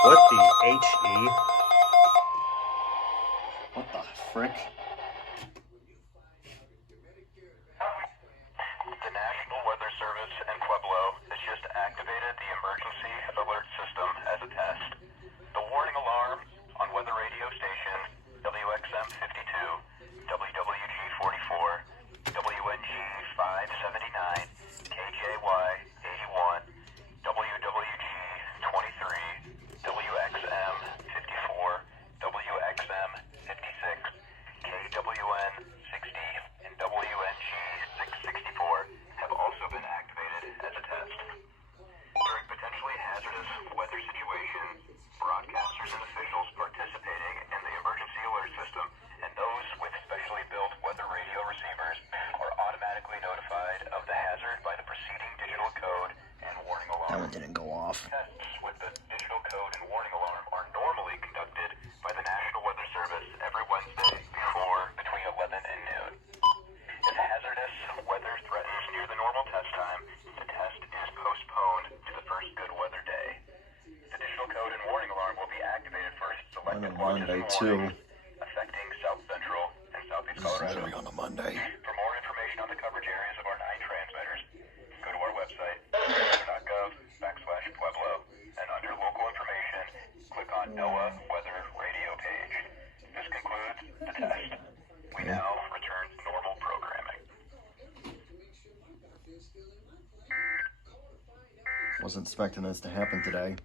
What the H-E? What the frick? The National Weather Service in Pueblo has just activated the emergency alert system as a test. The warning alarm on weather radio stations WXM 52, WWG 44, WNG 579, KJY 81, WWG 23, WXM 54, WXM 56, KWN 60, and WNG 664 have also been activated as a test. During potentially hazardous weather situations, broadcasters and officials participating in the emergency alert system and those with specially built weather radio receivers are automatically notified of the hazard by the preceding digital code and warning alarm. That one didn't go off. Tests with the digital code and warning alarm are normally conducted by the National Weather Service every Wednesday between 11 and noon. If hazardous weather threatens near the normal test time, the test is postponed to the first good weather day. The digital code and warning alarm will be activated first selected watches and warnings affecting South Central and Southeast Colorado. On a Monday. For more information on the coverage areas of our 9 transmitters, go to our website, weather.gov/Pueblo, and under local information, click on NOAA Weather Radio page. This concludes the test. We now return to normal programming. Wasn't expecting this to happen today.